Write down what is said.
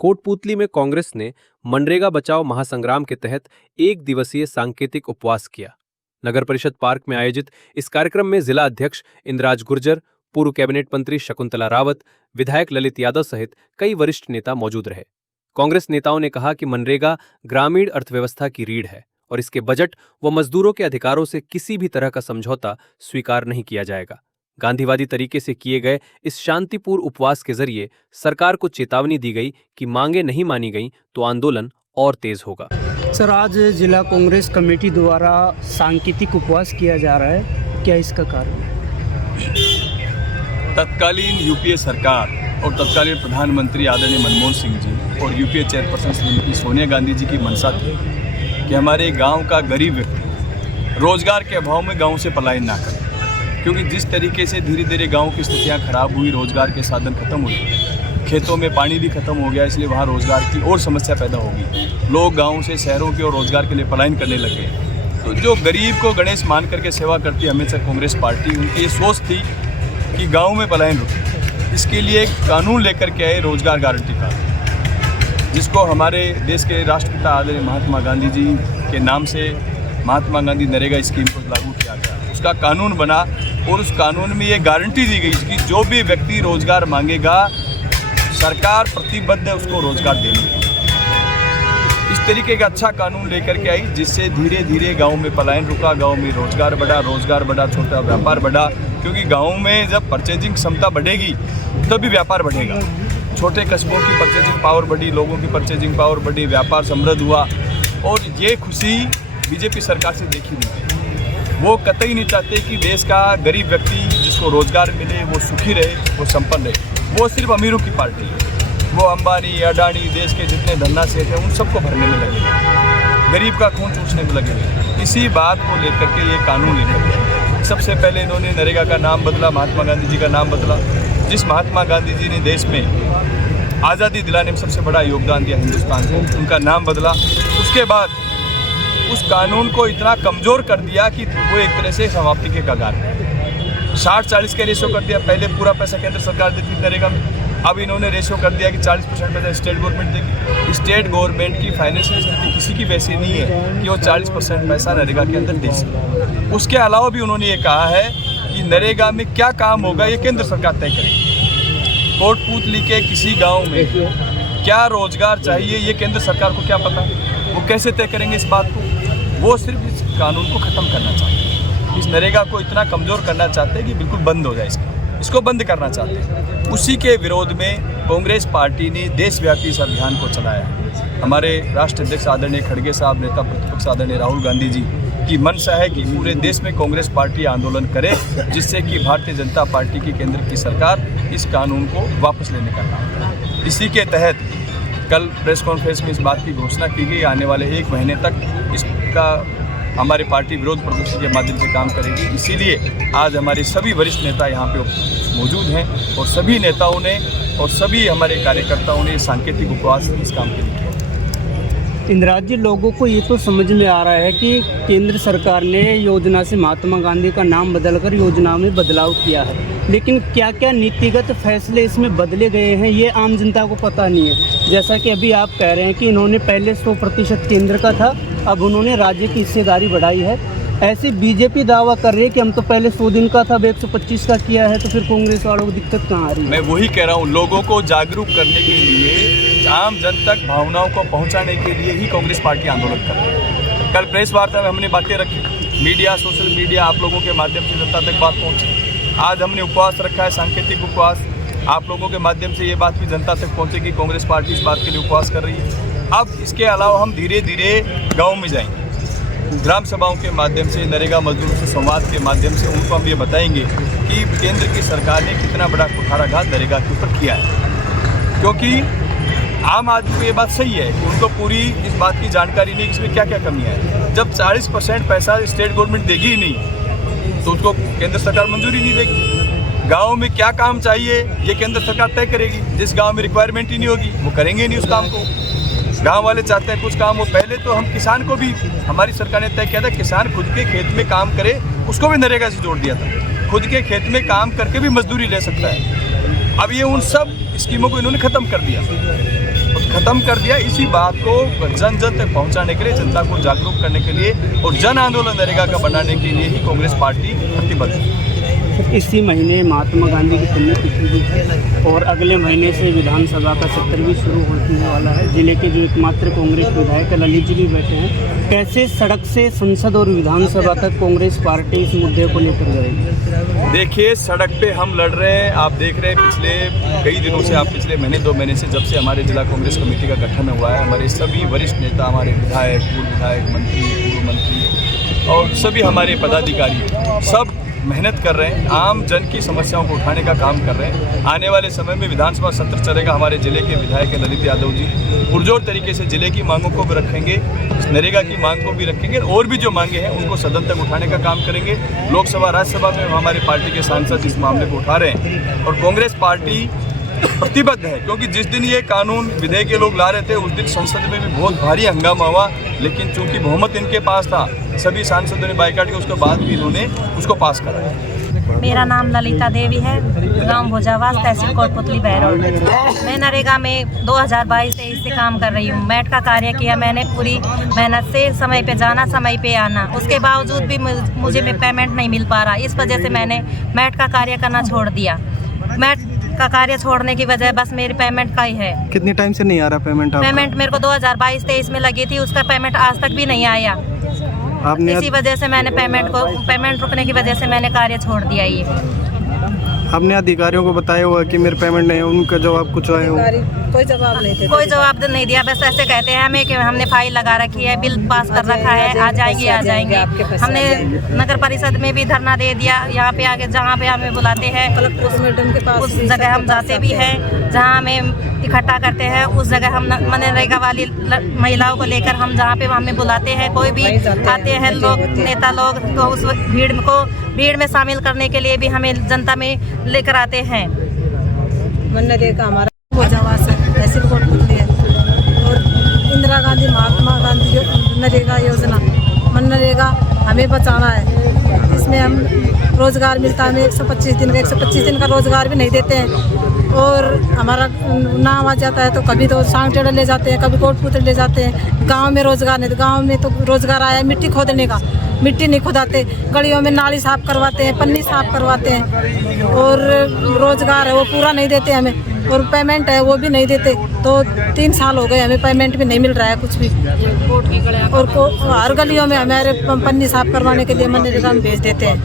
कोटपूतली में कांग्रेस ने मनरेगा बचाओ महासंग्राम के तहत एक दिवसीय सांकेतिक उपवास किया। नगर परिषद पार्क में आयोजित इस कार्यक्रम में जिला अध्यक्ष इंद्राज गुर्जर, पूर्व कैबिनेट मंत्री शकुंतला रावत, विधायक ललित यादव सहित कई वरिष्ठ नेता मौजूद रहे। कांग्रेस नेताओं ने कहा कि मनरेगा ग्रामीण अर्थव्यवस्था की रीढ़ है और इसके बजट व मजदूरों के अधिकारों से किसी भी तरह का समझौता स्वीकार नहीं किया जाएगा। गांधीवादी तरीके से किए गए इस शांतिपूर्ण उपवास के जरिए सरकार को चेतावनी दी गई कि मांगे नहीं मानी गई तो आंदोलन और तेज होगा। सर, आज जिला कांग्रेस कमेटी द्वारा सांकेतिक उपवास किया जा रहा है, क्या इसका कारण है? तत्कालीन यूपीए सरकार और तत्कालीन प्रधानमंत्री आदरणीय मनमोहन सिंह जी और यूपीए चेयरपर्सन श्रीमती सोनिया गांधी जी की मंशा थी कि हमारे गांव का गरीब व्यक्ति रोजगार के अभाव में गांव से पलायन ना करे, क्योंकि जिस तरीके से धीरे धीरे गांव की स्थितियां खराब हुई, रोजगार के साधन खत्म हुए, खेतों में पानी भी खत्म हो गया, इसलिए वहाँ रोजगार की और समस्या पैदा होगी। लोग गांव से शहरों की ओर रोजगार के लिए पलायन करने लगे। तो जो गरीब को गणेश मान करके सेवा करती है हमेशा कांग्रेस पार्टी, उनकी ये सोच थी कि गाँव में पलायन रुके। इसके लिए एक कानून लेकर के आए, रोजगार गारंटी कानून, जिसको हमारे देश के राष्ट्रपिता आदरणीय महात्मा गांधी जी के नाम से महात्मा गांधी नरेगा स्कीम को लागू किया गया। उसका कानून बना और उस कानून में ये गारंटी दी गई कि जो भी व्यक्ति रोजगार मांगेगा सरकार प्रतिबद्ध है उसको रोजगार देने की। इस तरीके का अच्छा कानून लेकर के आई, जिससे धीरे धीरे गांव में पलायन रुका, गांव में रोजगार बढ़ा, छोटा व्यापार बढ़ा, क्योंकि गांव में जब परचेजिंग क्षमता बढ़ेगी तभी व्यापार बढ़ेगा। छोटे कस्बों की परचेजिंग पावर बढ़ी, लोगों की परचेजिंग पावर बढ़ी, व्यापार समृद्ध हुआ। और ये खुशी बीजेपी सरकार से देखी नहीं गई। वो कतई नहीं चाहते कि देश का गरीब व्यक्ति जिसको रोजगार मिले वो सुखी रहे, वो संपन्न रहे। वो सिर्फ अमीरों की पार्टी है। वो अंबानी, अडानी, देश के जितने धन्ना सेठ हैं उन सबको भरने में लगे हुए, गरीब का खून चूसने में लगे हुए। इसी बात को लेकर के ये कानून लेकर के सबसे पहले इन्होंने नरेगा का नाम बदला, महात्मा गांधी जी का नाम बदला। जिस महात्मा गांधी जी ने देश में आज़ादी दिलाने में सबसे बड़ा योगदान दिया हिंदुस्तान को, उनका नाम बदला। उसके बाद उस कानून को इतना कमज़ोर कर दिया कि वो एक तरह से समाप्ति के कगार पे 60-40 के रेशो कर दिया। पहले पूरा पैसा केंद्र सरकार देती थी नरेगा में, अब इन्होंने रेशो कर दिया कि 40% पैसा स्टेट गवर्नमेंट देगी। स्टेट गवर्नमेंट की फाइनेंशियल स्थिति किसी की वैसी नहीं है कि वो 40% पैसा नरेगा के अंदर दे सके। उसके अलावा भी उन्होंने ये कहा है कि नरेगा में क्या काम होगा ये केंद्र सरकार तय करेगी। कोटपूतली के किसी गाँव में क्या रोजगार चाहिए ये केंद्र सरकार को क्या पता, वो कैसे तय करेंगे इस बात को? वो सिर्फ इस कानून को ख़त्म करना चाहते हैं, इस नरेगा को इतना कमज़ोर करना चाहते हैं कि बिल्कुल बंद हो जाए, इसको बंद करना चाहते हैं। उसी के विरोध में कांग्रेस पार्टी ने देशव्यापी इस अभियान को चलाया है। हमारे राष्ट्रीय अध्यक्ष आदरणीय खड़गे साहब, नेता प्रतिपक्ष आदरणीय राहुल गांधी जी की मंशा है कि पूरे देश में कांग्रेस पार्टी आंदोलन करे, जिससे कि भारतीय जनता पार्टी की केंद्र की सरकार इस कानून को वापस लेने का काम करे। इसी के तहत कल प्रेस कॉन्फ्रेंस में इस बात की घोषणा की गई, आने वाले 1 महीने तक इसका हमारी पार्टी विरोध प्रदर्शन के माध्यम से काम करेगी। इसीलिए आज हमारे सभी वरिष्ठ नेता यहाँ पे मौजूद हैं और सभी नेताओं ने और सभी हमारे कार्यकर्ताओं ने सांकेतिक उपवास इस काम के लिए किया। इंदिरा जी, लोगों को ये तो समझ में आ रहा है कि केंद्र सरकार ने योजना से महात्मा गांधी का नाम बदलकर योजना में बदलाव किया है, लेकिन क्या क्या नीतिगत फैसले इसमें बदले गए हैं ये आम जनता को पता नहीं है। जैसा कि अभी आप कह रहे हैं कि इन्होंने पहले 100% केंद्र का था, अब उन्होंने राज्य की हिस्सेदारी बढ़ाई है। ऐसे बीजेपी दावा कर रही है कि हम तो पहले 100 दिन का था, अब 125 का किया है, तो फिर कांग्रेस वालों को दिक्कत कहाँ आ रही है? मैं वही कह रहा हूँ, लोगों को जागरूक करने के लिए, आम जन तक भावनाओं को पहुँचाने के लिए ही कांग्रेस पार्टी आंदोलन कर रही है। कल प्रेस वार्ता में हमने बातें रखी, मीडिया, सोशल मीडिया, आप लोगों के माध्यम से जनता तक बात पहुँची। आज हमने उपवास रखा है, सांकेतिक उपवास। आप लोगों के माध्यम से ये बात भी जनता तक पहुँचे कि कांग्रेस पार्टी इस बात के लिए उपवास कर रही है। अब इसके अलावा हम धीरे धीरे गाँव में जाएंगे, ग्राम सभाओं के माध्यम से, नरेगा मजदूरों से संवाद के माध्यम से उनको हम ये बताएंगे कि केंद्र की सरकार ने कितना बड़ा कुठाराघात नरेगा के ऊपर किया है। क्योंकि आम आदमी को ये बात सही है कि उनको पूरी इस बात की जानकारी नहीं कि इसमें क्या क्या कमियाँ हैं। जब 40% पैसा स्टेट गवर्नमेंट देगी ही नहीं तो उसको केंद्र सरकार मंजूरी नहीं देगी। गाँव में क्या काम चाहिए ये केंद्र सरकार तय करेगी। जिस गाँव में रिक्वायरमेंट ही नहीं होगी वो करेंगे नहीं उस काम को। गांव वाले चाहते हैं कुछ काम हो, पहले तो हम किसान को भी हमारी सरकार ने तय किया था किसान खुद के खेत में काम करे, उसको भी नरेगा से जोड़ दिया था। खुद के खेत में काम करके भी मजदूरी ले सकता है। अब ये उन सब स्कीमों को इन्होंने ख़त्म कर दिया। खत्म कर दिया। इसी बात को जन जन तक पहुंचाने के लिए, जनता को जागरूक करने के लिए और जन आंदोलन नरेगा का बनाने के लिए ही कांग्रेस पार्टी प्रतिबद्ध है। इसी महीने महात्मा गांधी की पुण्यतिथि है और अगले महीने से विधानसभा का सत्र भी शुरू होने वाला है। जिले के जो एकमात्र कांग्रेस विधायक ललित जी भी बैठे हैं। कैसे सड़क से संसद और विधानसभा तक कांग्रेस पार्टी इस मुद्दे को लेकर जाएगी? देखिए, सड़क पे हम लड़ रहे हैं। आप देख रहे हैं पिछले कई दिनों से, आप पिछले महीने 2 महीने से, जब से हमारे जिला कांग्रेस कमेटी का गठन हुआ है, हमारे सभी वरिष्ठ नेता, हमारे विधायक, पूर्व विधायक, मंत्री, पूर्व मंत्री और सभी हमारे पदाधिकारी सब मेहनत कर रहे हैं, आम जन की समस्याओं को उठाने का काम कर रहे हैं। आने वाले समय में विधानसभा सत्र चलेगा। हमारे जिले के विधायक ललित यादव जी पुरजोर तरीके से जिले की मांगों को भी रखेंगे, नरेगा की मांग को भी रखेंगे और भी जो मांगे हैं उनको सदन तक उठाने का काम करेंगे। लोकसभा, राज्यसभा में हमारे पार्टी के सांसद इस मामले को उठा रहे हैं और कांग्रेस पार्टी प्रतिबद्ध है, क्योंकि जिस दिन ये कानून विधेयक के लोग ला रहे थे उस दिन संसद में भी बहुत भारी हंगामा हुआ, लेकिन चूंकि बहुमत इनके पास था, सभी सांसदों ने बाइकाट किया, उसके बाद भी इन्होंने उसको पास कराया। मेरा नाम ललिता देवी है, गांव भोजावास, तहसील कोटपुतली बहरोड। मैं नरेगा में 2022-23 से काम कर रही हूँ। मैट का कार्य किया मैंने, पूरी मेहनत से, समय पे जाना, समय पे आना। उसके बावजूद भी मुझे पेमेंट नहीं मिल पा रहा। इस वजह से मैंने मैट का कार्य करना छोड़ दिया। मैट का कार्य छोड़ने की वजह बस मेरी पेमेंट का ही है। कितने टाइम से नहीं आ रहा पेमेंट आपका? पेमेंट मेरे को 2022-23 में लगी थी, उसका पेमेंट आज तक भी नहीं आया। आपने इसी वजह से मैंने पेमेंट रुकने की वजह से मैंने कार्य छोड़ दिया। ये आपने अधिकारियों को बताया हुआ कि मेरे पेमेंट नहीं है, उनका जवाब कुछ आया हो? कोई जवाब नहीं दिया। बस ऐसे कहते हैं हमें कि हमने फाइल लगा रखी है, बिल पास कर रखा है, आ जाएंगे। हमने नगर परिषद में भी धरना दे दिया। यहाँ पे आगे जहाँ पे हमें बुलाते हैं उस जगह हम जाते भी हैं। जहाँ हमें इकट्ठा करते हैं उस जगह हम मनरेगा वाली महिलाओं को लेकर हम जहाँ पे हमें बुलाते हैं, कोई भी आते हैं लोग, नेता लोग, तो उस भीड़ में शामिल करने के लिए भी हमें जनता में लेकर आते हैं। मनरेगा हमारा भोजावास है, तहसील कोटपुतली है और इंदिरा गांधी, महात्मा गांधी नरेगा योजना, मनरेगा हमें बचाना है। इसमें हम रोज़गार मिलता है, हमें 125 दिन का रोज़गार भी नहीं देते हैं और हमारा नाम आ जाता है तो कभी तो सांगटेड़ा ले जाते हैं, कभी कोटपुतली ले जाते हैं। गांव में रोज़गार नहीं, गांव में तो रोज़गार आया मिट्टी खोदने का, मिट्टी नहीं खोदाते। गलियों में नाली साफ करवाते हैं, पन्नी साफ करवाते हैं और रोज़गार है वो पूरा नहीं देते हमें और पेमेंट है वो भी नहीं देते। तो 3 साल हो गए हमें पेमेंट भी नहीं मिल रहा है कुछ भी। और हर गलियों में हमारे पन्नी साफ करवाने के लिए मनरेगा में भेज देते हैं।